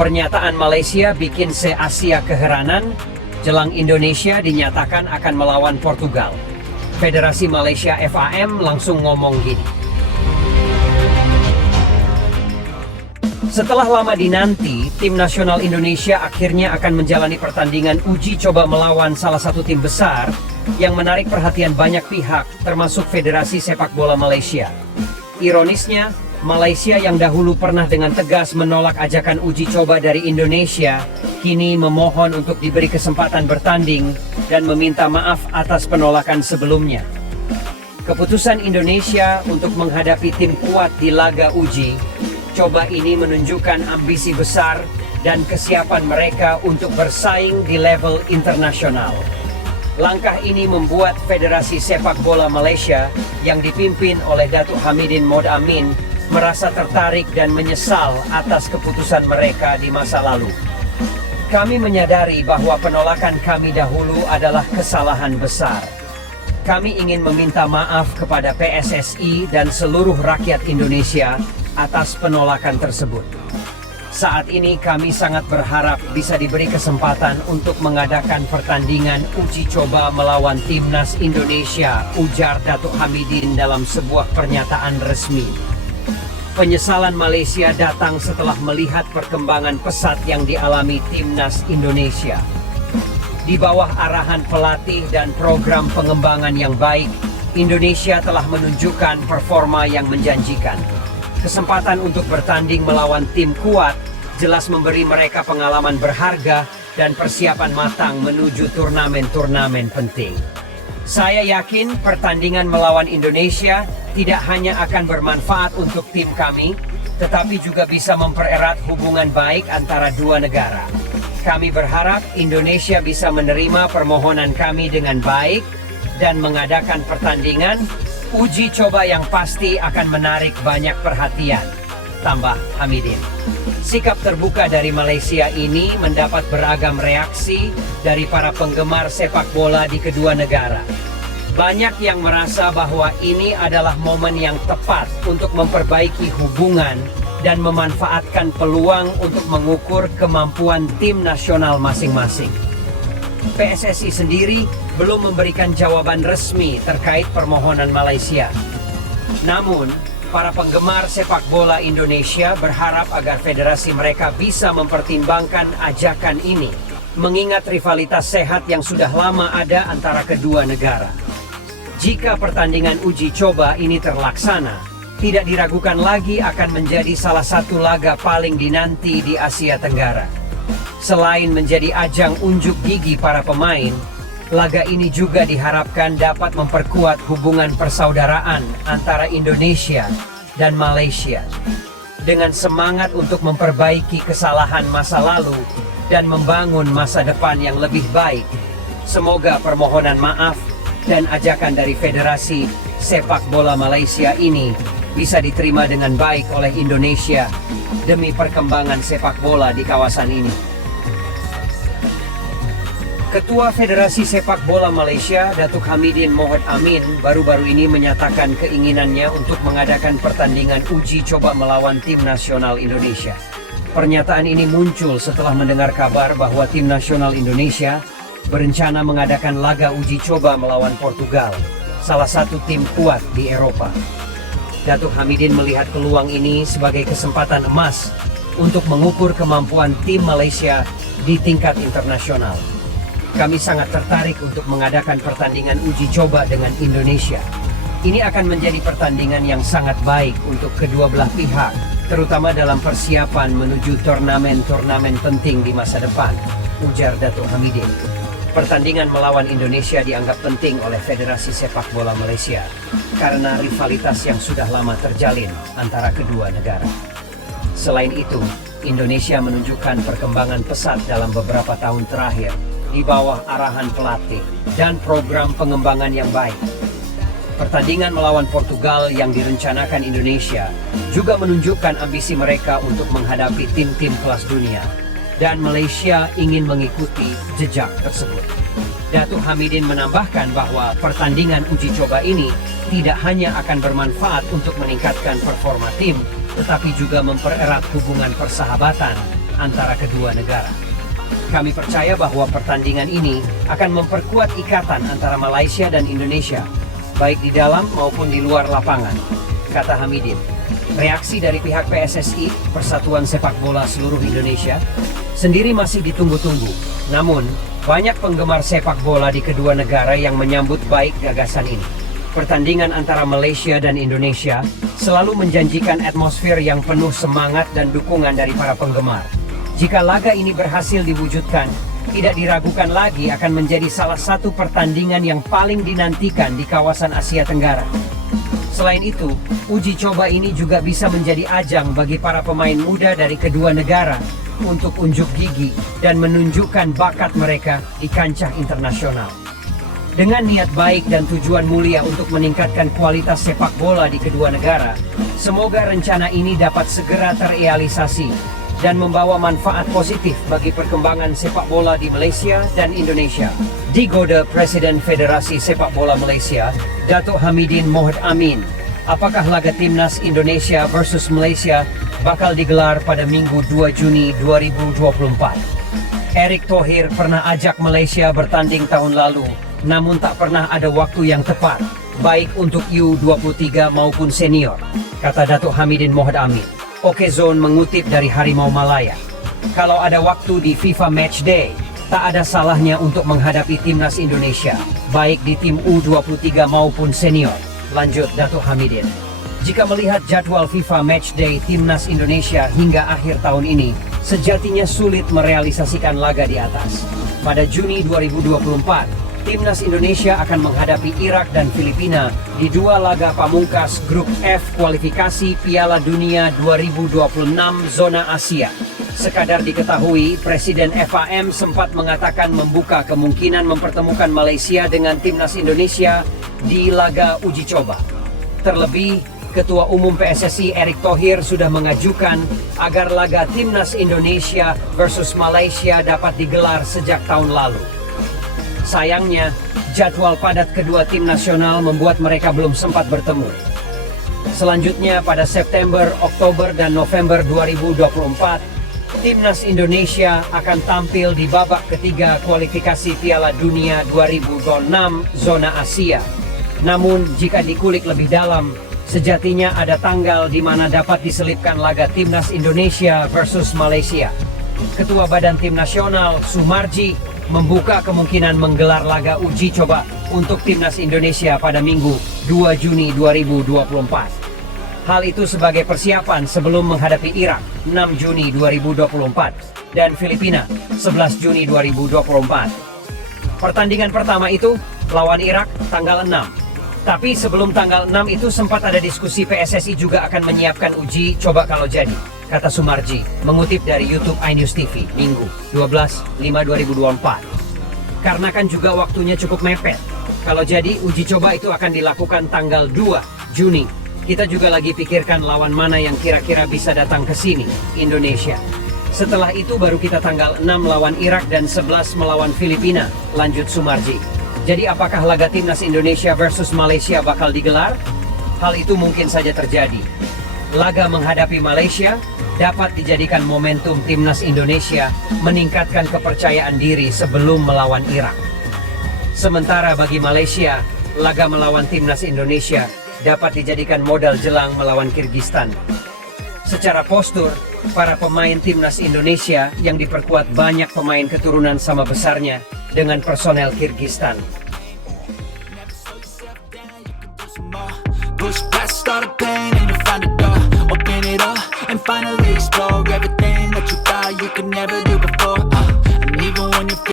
Pernyataan Malaysia bikin se-Asia keheranan, jelang Indonesia dinyatakan akan melawan Portugal. Federasi Malaysia FAM langsung ngomong gini. Setelah lama dinanti, tim nasional Indonesia akhirnya akan menjalani pertandingan uji coba melawan salah satu tim besar yang menarik perhatian banyak pihak, termasuk Federasi Sepak Bola Malaysia. Ironisnya, Malaysia yang dahulu pernah dengan tegas menolak ajakan uji coba dari Indonesia, kini memohon untuk diberi kesempatan bertanding dan meminta maaf atas penolakan sebelumnya. Keputusan Indonesia untuk menghadapi tim kuat di laga uji coba ini menunjukkan ambisi besar dan kesiapan mereka untuk bersaing di level internasional. Langkah ini membuat Federasi Sepak Bola Malaysia yang dipimpin oleh Datuk Hamidin Mohd Amin merasa tertarik dan menyesal atas keputusan mereka di masa lalu. Kami menyadari bahwa penolakan kami dahulu adalah kesalahan besar. Kami ingin meminta maaf kepada PSSI dan seluruh rakyat Indonesia atas penolakan tersebut. Saat ini kami sangat berharap bisa diberi kesempatan untuk mengadakan pertandingan uji coba melawan Timnas Indonesia, ujar Datuk Hamidin dalam sebuah pernyataan resmi. Penyesalan Malaysia datang setelah melihat perkembangan pesat yang dialami Timnas Indonesia. Di bawah arahan pelatih dan program pengembangan yang baik, Indonesia telah menunjukkan performa yang menjanjikan. Kesempatan untuk bertanding melawan tim kuat jelas memberi mereka pengalaman berharga dan persiapan matang menuju turnamen-turnamen penting. Saya yakin pertandingan melawan Indonesia tidak hanya akan bermanfaat untuk tim kami, tetapi juga bisa mempererat hubungan baik antara dua negara. Kami berharap Indonesia bisa menerima permohonan kami dengan baik dan mengadakan pertandingan uji coba yang pasti akan menarik banyak perhatian, tambah Hamidin. Sikap terbuka dari Malaysia ini mendapat beragam reaksi dari para penggemar sepak bola di kedua negara. Banyak yang merasa bahwa ini adalah momen yang tepat untuk memperbaiki hubungan dan memanfaatkan peluang untuk mengukur kemampuan tim nasional masing-masing. PSSI sendiri belum memberikan jawaban resmi terkait permohonan Malaysia. Namun, para penggemar sepak bola Indonesia berharap agar federasi mereka bisa mempertimbangkan ajakan ini, mengingat rivalitas sehat yang sudah lama ada antara kedua negara. Jika pertandingan uji coba ini terlaksana, tidak diragukan lagi akan menjadi salah satu laga paling dinanti di Asia Tenggara. Selain menjadi ajang unjuk gigi para pemain, laga ini juga diharapkan dapat memperkuat hubungan persaudaraan antara Indonesia dan Malaysia. Dengan semangat untuk memperbaiki kesalahan masa lalu dan membangun masa depan yang lebih baik, semoga permohonan maaf dan ajakan dari Federasi Sepak Bola Malaysia ini bisa diterima dengan baik oleh Indonesia demi perkembangan sepak bola di kawasan ini. Ketua Federasi Sepak Bola Malaysia, Datuk Hamidin Mohd Amin, baru-baru ini menyatakan keinginannya untuk mengadakan pertandingan uji coba melawan tim nasional Indonesia. Pernyataan ini muncul setelah mendengar kabar bahwa tim nasional Indonesia berencana mengadakan laga uji coba melawan Portugal, salah satu tim kuat di Eropa. Datuk Hamidin melihat peluang ini sebagai kesempatan emas untuk mengukur kemampuan tim Malaysia di tingkat internasional. Kami sangat tertarik untuk mengadakan pertandingan uji coba dengan Indonesia. Ini akan menjadi pertandingan yang sangat baik untuk kedua belah pihak, terutama dalam persiapan menuju turnamen-turnamen penting di masa depan, ujar Datuk Hamidin. Pertandingan melawan Indonesia dianggap penting oleh Federasi Sepak Bola Malaysia karena rivalitas yang sudah lama terjalin antara kedua negara. Selain itu, Indonesia menunjukkan perkembangan pesat dalam beberapa tahun terakhir di bawah arahan pelatih dan program pengembangan yang baik. Pertandingan melawan Portugal yang direncanakan Indonesia juga menunjukkan ambisi mereka untuk menghadapi tim-tim kelas dunia, dan Malaysia ingin mengikuti jejak tersebut. Datuk Hamidin menambahkan bahwa pertandingan uji coba ini tidak hanya akan bermanfaat untuk meningkatkan performa tim, tetapi juga mempererat hubungan persahabatan antara kedua negara. Kami percaya bahwa pertandingan ini akan memperkuat ikatan antara Malaysia dan Indonesia, baik di dalam maupun di luar lapangan, kata Hamidin. Reaksi dari pihak PSSI, Persatuan Sepak Bola Seluruh Indonesia, sendiri masih ditunggu-tunggu. Namun, banyak penggemar sepak bola di kedua negara yang menyambut baik gagasan ini. Pertandingan antara Malaysia dan Indonesia selalu menjanjikan atmosfer yang penuh semangat dan dukungan dari para penggemar. Jika laga ini berhasil diwujudkan, tidak diragukan lagi akan menjadi salah satu pertandingan yang paling dinantikan di kawasan Asia Tenggara. Selain itu, uji coba ini juga bisa menjadi ajang bagi para pemain muda dari kedua negara untuk unjuk gigi dan menunjukkan bakat mereka di kancah internasional. Dengan niat baik dan tujuan mulia untuk meningkatkan kualitas sepak bola di kedua negara, semoga rencana ini dapat segera terrealisasi dan membawa manfaat positif bagi perkembangan sepak bola di Malaysia dan Indonesia. Digoda Presiden Federasi Sepak Bola Malaysia, Datuk Hamidin Mohd Amin, apakah laga Timnas Indonesia versus Malaysia bakal digelar pada Minggu 2 Juni 2024? Erick Thohir pernah ajak Malaysia bertanding tahun lalu, namun tak pernah ada waktu yang tepat, baik untuk U23 maupun senior, kata Datuk Hamidin Mohd Amin. Okezone mengutip dari Harimau Malaya, kalau ada waktu di FIFA Matchday, tak ada salahnya untuk menghadapi Timnas Indonesia, baik di tim U23 maupun senior, lanjut Datuk Hamidin. Jika melihat jadwal FIFA Matchday Timnas Indonesia hingga akhir tahun ini, sejatinya sulit merealisasikan laga di atas. Pada Juni 2024, Timnas Indonesia akan menghadapi Irak dan Filipina di dua laga pamungkas Grup F kualifikasi Piala Dunia 2026 Zona Asia. Sekadar diketahui, Presiden FAM sempat mengatakan membuka kemungkinan mempertemukan Malaysia dengan Timnas Indonesia di laga uji coba. Terlebih, Ketua Umum PSSI Erick Thohir sudah mengajukan agar laga Timnas Indonesia versus Malaysia dapat digelar sejak tahun lalu. Sayangnya, jadwal padat kedua tim nasional membuat mereka belum sempat bertemu. Selanjutnya, pada September, Oktober, dan November 2024, Timnas Indonesia akan tampil di babak ketiga kualifikasi Piala Dunia 2026 Zona Asia. Namun, jika dikulik lebih dalam, sejatinya ada tanggal di mana dapat diselipkan laga Timnas Indonesia versus Malaysia. Ketua Badan Tim Nasional, Sumarji, membuka kemungkinan menggelar laga uji coba untuk Timnas Indonesia pada Minggu 2 Juni 2024. Hal itu sebagai persiapan sebelum menghadapi Irak 6 Juni 2024 dan Filipina 11 Juni 2024. Pertandingan pertama itu lawan Irak tanggal 6. Tapi sebelum tanggal 6 itu sempat ada diskusi PSSI juga akan menyiapkan uji coba kalau jadi, kata Sumarji, mengutip dari YouTube iNews TV, Minggu 12/5/2024. Karena kan juga waktunya cukup mepet. Kalau jadi, uji coba itu akan dilakukan tanggal 2 Juni. Kita juga lagi pikirkan lawan mana yang kira-kira bisa datang ke sini, Indonesia. Setelah itu baru kita tanggal 6 lawan Irak dan 11 melawan Filipina, lanjut Sumarji. Jadi apakah laga Timnas Indonesia versus Malaysia bakal digelar? Hal itu mungkin saja terjadi. Laga menghadapi Malaysia dapat dijadikan momentum Timnas Indonesia meningkatkan kepercayaan diri sebelum melawan Irak. Sementara bagi Malaysia, laga melawan Timnas Indonesia dapat dijadikan modal jelang melawan Kyrgyzstan. Secara postur, para pemain Timnas Indonesia yang diperkuat banyak pemain keturunan sama besarnya dengan personel Kyrgyzstan. Push past all the pain and you find a door. Open it up and finally explore everything that you thought you could never do before.